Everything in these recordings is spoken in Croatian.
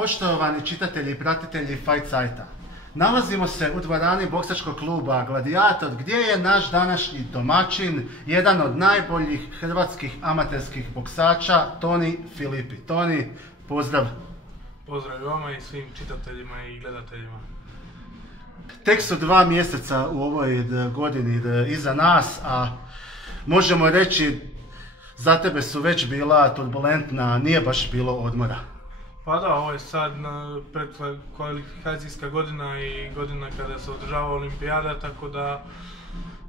Poštovani čitatelji i pratitelji Fight Sighta, nalazimo se u dvorani boksačkog kluba Gladiator gdje je naš današnji domaćin, jedan od najboljih hrvatskih amaterskih boksača, Toni Filipi. Toni, pozdrav! Pozdrav i vama i svim čitateljima i gledateljima. Tek su 2 mjeseca u ovoj godini iza nas, a možemo reći za tebe su već bila turbulentna, nije baš bilo odmora. Pa da, ovo je sad predkvalifikacijska godina i godina kada se održava olimpijada, tako da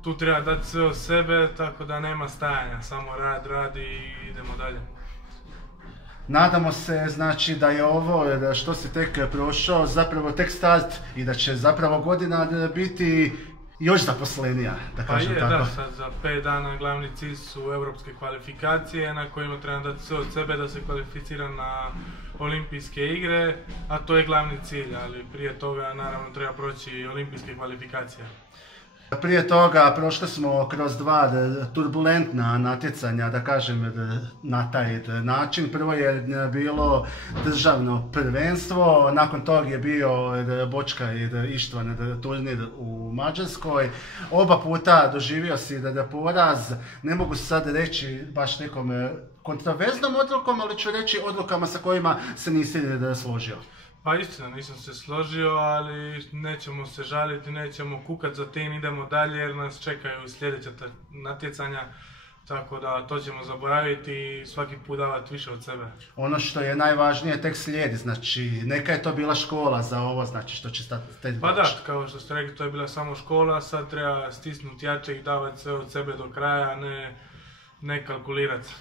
tu treba dati sve od sebe, tako da nema stajanja, samo rad i idemo dalje. Nadamo se znači da je ovo što si tek prošao zapravo tek start i da će zapravo godina biti još zaposlenija, da kažem tako. Da, sad za 5 dana glavni cilj su europske kvalifikacije na kojima treba dati sve od sebe da se kvalificira na olimpijske igre, a to je glavni cilj, ali prije toga naravno treba proći olimpijske kvalifikacije. Prije toga prošli smo kroz 2 turbulentna natjecanja, da kažem, na taj način. Prvo je bilo državno prvenstvo, nakon toga je bio Bočka i Ištvan turnir u Mađarskoj. Oba puta doživio si poraz, ne mogu sad reći baš nekom kontroverznom odlukom, ali ću reći odlukama sa kojima se nisi složio. Pa istina, nisam se složio, ali nećemo se žaliti, nećemo kukat za tim, idemo dalje jer nas čekaju sljedeća natjecanja, tako da to ćemo zaboraviti i svaki put davati više od sebe. Ono što je najvažnije tek slijedi, znači neka je to bila škola za ovo, znači što će stati. Pa da, kao što ste rekli, to je bila samo škola, sad treba stisnuti jače i davati sve od sebe do kraja, ne kalkulirati.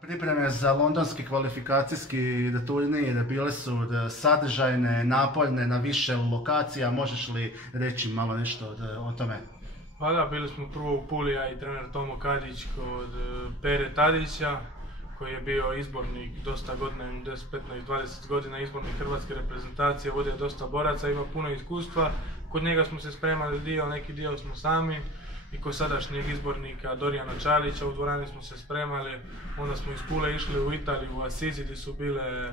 Pripreme za londonski kvalifikacijski turnir bile su sadržajne, naporne na više lokacija. Možeš li reći malo nešto o tome? Pa da, bili smo prvo u Puli, ja i trener Tomo Kadić kod Pere Tadića, koji je bio izbornik dosta godina, 10, 15, 20 godina izbornik hrvatske reprezentacije, vodio dosta boraca, ima puno iskustva. Kod njega smo se spremali neki dio smo sami. I kod sadašnjeg izbornika Dorijana Čalića u dvorani smo se spremali, onda smo iz Pule išli u Italiju, u Asizi gdje su bile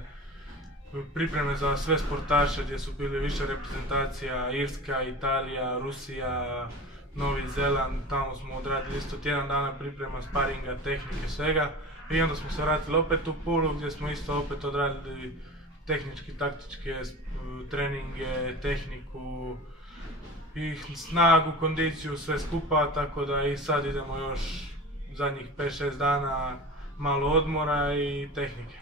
pripreme za sve sportaše, gdje su bile više reprezentacija, Irska, Italija, Rusija, Novi Zeland, tamo smo odradili isto tjedan dana priprema, sparinga, tehnike, svega. I onda smo se vratili opet u Pulu gdje smo isto opet odradili tehnički, taktičke treninge, tehniku, i snagu, kondiciju, sve skupa, tako da i sad idemo još zadnjih 5-6 dana malo odmora i tehnike.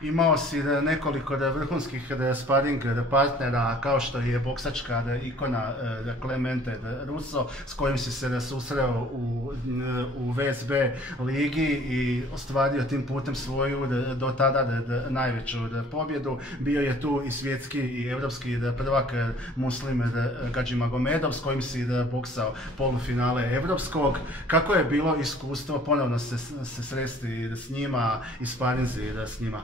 Imao si nekoliko vrhunskih sparing partnera kao što je boksačka ikona Clemente Russo s kojim si se susreo u VSB ligi i ostvario tim putem svoju do tada najveću pobjedu. Bio je tu i svjetski i evropski prvak Muslim Gadžimagomedov s kojim si boksao polufinale evropskog. Kako je bilo iskustvo ponovno se sresti s njima i sparinzi s njima?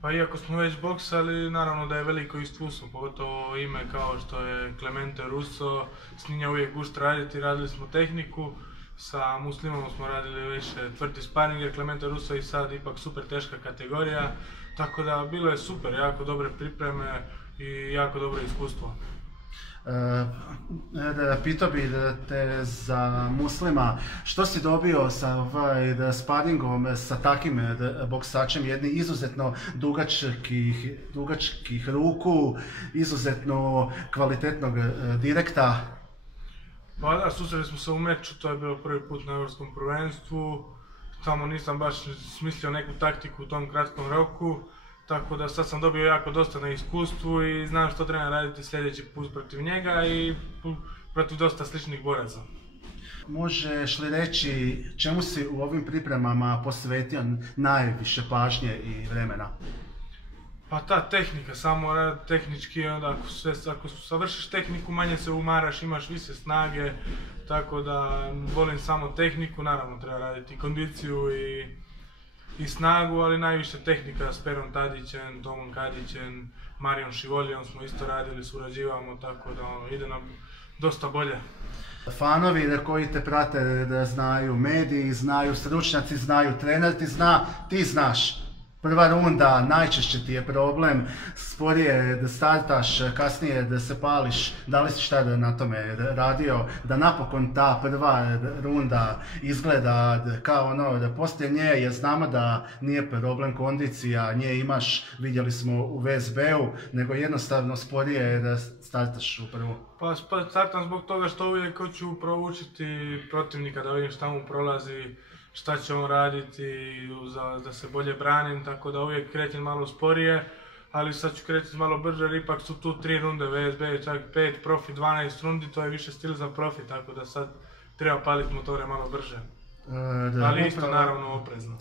Pa iako smo već boksali, naravno da je veliko iskustvo, pogotovo ime kao što je Clemente Russo, s njim je uvijek gušt raditi, radili smo tehniku, sa Muslimom smo radili više tvrdi sparing, jer Clemente Russo i sad ipak super teška kategorija, tako da bilo je super, jako dobre pripreme i jako dobro iskustvo. Pitao bi te za Muslima, što si dobio sa sparingom sa takim boksačem, jedni izuzetno dugačkih ruku, izuzetno kvalitetnog direkta? Pa da, susreli smo se u meču, to je bilo prvi put na Europskom prvenstvu, tamo nisam baš smislio neku taktiku u tom kratkom roku. Tako da sad sam dobio jako dosta na iskustvu i znam što treba raditi sljedeći put protiv njega i protiv dosta sličnih boraca. Možeš li reći čemu si u ovim pripremama posvetio najviše pažnje i vremena? Pa ta tehnika, samo rad tehnički, onda ako savršiš tehniku manje se umaraš, imaš više snage, tako da volim samo tehniku, naravno treba raditi kondiciju i snagu, ali najviše tehnika s Perom Tadićem, Tomom Kadićem, Marijom Šivolijom smo isto radili, surađivamo, tako da ide nam dosta bolje. Fanovi koji te prate da znaju, mediji znaju, stručnjaci znaju, trener ti zna, ti znaš. Prva runda najčešće ti je problem, sporije da startaš, kasnije da se pališ, da li si šta na tome radio, da napokon ta prva runda izgleda kao ono, da poslije nje je znamo da nije problem kondicija, nje imaš, vidjeli smo u VSB-u, nego jednostavno sporije da startaš u prvu. Pa startam zbog toga što uvijek hoću proučiti protivnika, da vidim šta mu prolazi, šta će on raditi, da se bolje branim, tako da uvijek krećem malo sporije, ali sad ću krećem malo brže jer ipak su tu 3 runde, VSB čak 5, profi 12 rundi, to je više stil za profi, tako da sad treba paliti motore malo brže. Ali isto naravno oprezno.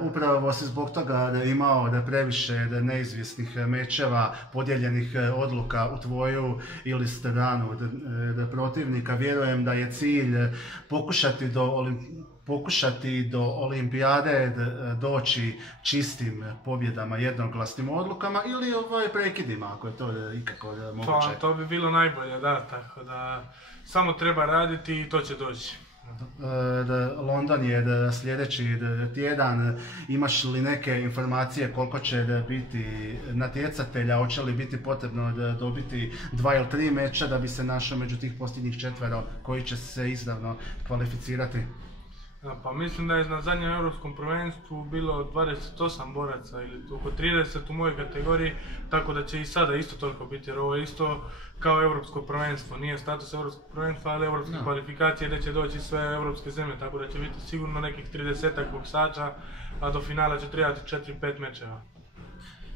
Upravo si zbog toga imao previše neizvjesnih mečeva, podijeljenih odluka u tvoju ili stranu protivnika. Vjerujem da je cilj pokušati do olimpijade doći čistim pobjedama, jednoglasnim odlukama ili prekidima, ako je to ikako moguće. Pa to bi bilo najbolje, da, tako da samo treba raditi i to će doći. London je sljedeći tjedan, imaš li neke informacije koliko će biti natjecatelja, hoće li biti potrebno dobiti 2 ili 3 meča da bi se našao među tih posljednjih 4 koji će se izravno kvalificirati? Pa mislim da je na zadnjem europskom prvenstvu bilo 28 boraca ili oko 30 u mojoj kategoriji, tako da će i sada isto toliko biti jer ovo je isto kao europsko prvenstvo, nije status europskog prvenstva, ali europske kvalifikacije gdje će doći sve europske zemlje, tako da će biti sigurno nekih 30-ak boksača, a do finala će trebati 4-5 mečeva.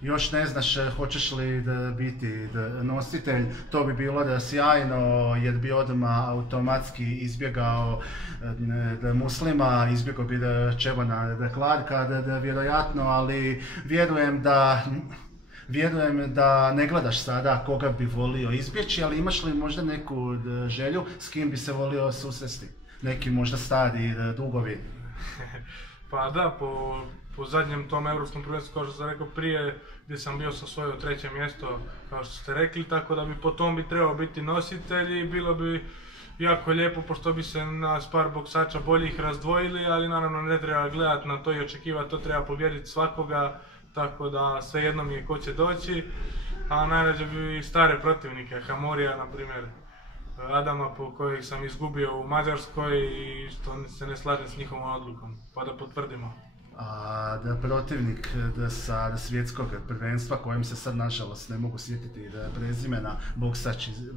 Još ne znaš hoćeš li biti nositelj, to bi bilo sjajno jer bi odmah automatski izbjegao Muslima, izbjegao bi Chevona Clarka vjerojatno, ali vjerujem da ne gledaš sada koga bi volio izbjeći, ali imaš li možda neku želju s kim bi se volio susresti? Neki možda stari dugovi? Pa da, po zadnjem tom europskom prvenstvu, kao što sam rekao prije, gdje sam bio osvojio 3. mjesto, kao što ste rekli, tako da bi po tom bi trebao biti nositelj i bilo bi jako lijepo, pošto bi se nas par boksača boljih razdvojili, ali naravno ne treba gledati na to i očekivati, to treba pobijediti svakoga, tako da svejedno mi je ko će doći, a najrađe bi stare protivnike, Hamorija na primjer, Adama po kojeg sam izgubio u Mađarskoj i što se ne slažem s njihovom odlukom, pa da potvrdimo. A protivnik sa svjetskog prvenstva, kojem se sad nažalost ne mogu sjetiti prezimena,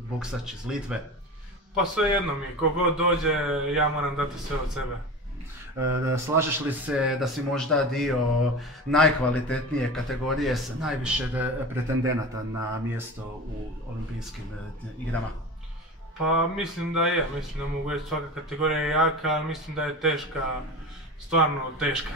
boksač iz Litve? Pa svejedno mi, kogod dođe, ja moram dati sve od sebe. Slažeš li se da si možda dio najkvalitetnije kategorije sa najviše pretendenata na mjesto u olimpijskim igrama? Pa mislim da je, mislim da mogu reći svaka kategorija je jaka, ali mislim da je teška, stvarno teška.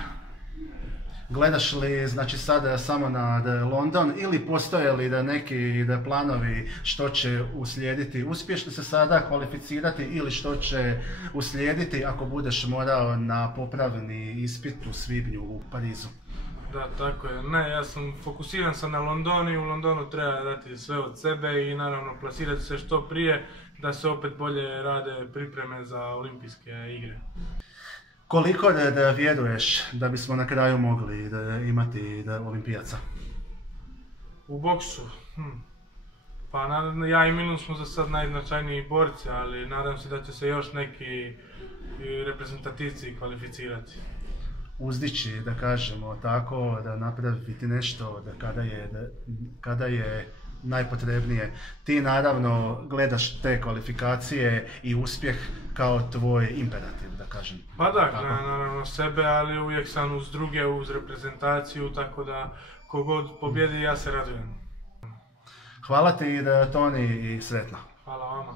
Gledaš li znači sada samo na London ili postoje li neki planovi što će uslijediti? Uspiješ li se sada kvalificirati ili što će uslijediti ako budeš morao na popravni ispit u svibnju u Parizu? Da, tako je. Ne, ja sam fokusiran na Londonu i u Londonu treba dati sve od sebe i naravno plasirati se što prije da se opet bolje rade pripreme za olimpijske igre. Koliko vjeruješ da bismo na kraju mogli imati olimpijaca? U boksu? Pa ja i Milun smo za sad najznačajniji borci, ali nadam se da će se još neki reprezentativci kvalificirati. Uzdići, da kažemo tako, da napraviti nešto kada je najpotrebnije. Ti naravno gledaš te kvalifikacije i uspjeh kao tvoj imperativ, da kažem. Pa da, gledam naravno sebe, ali uvijek sam uz druge, uz reprezentaciju, tako da kogod pobjedi ja se radujem. Hvala ti Toni i sretno. Hvala vama.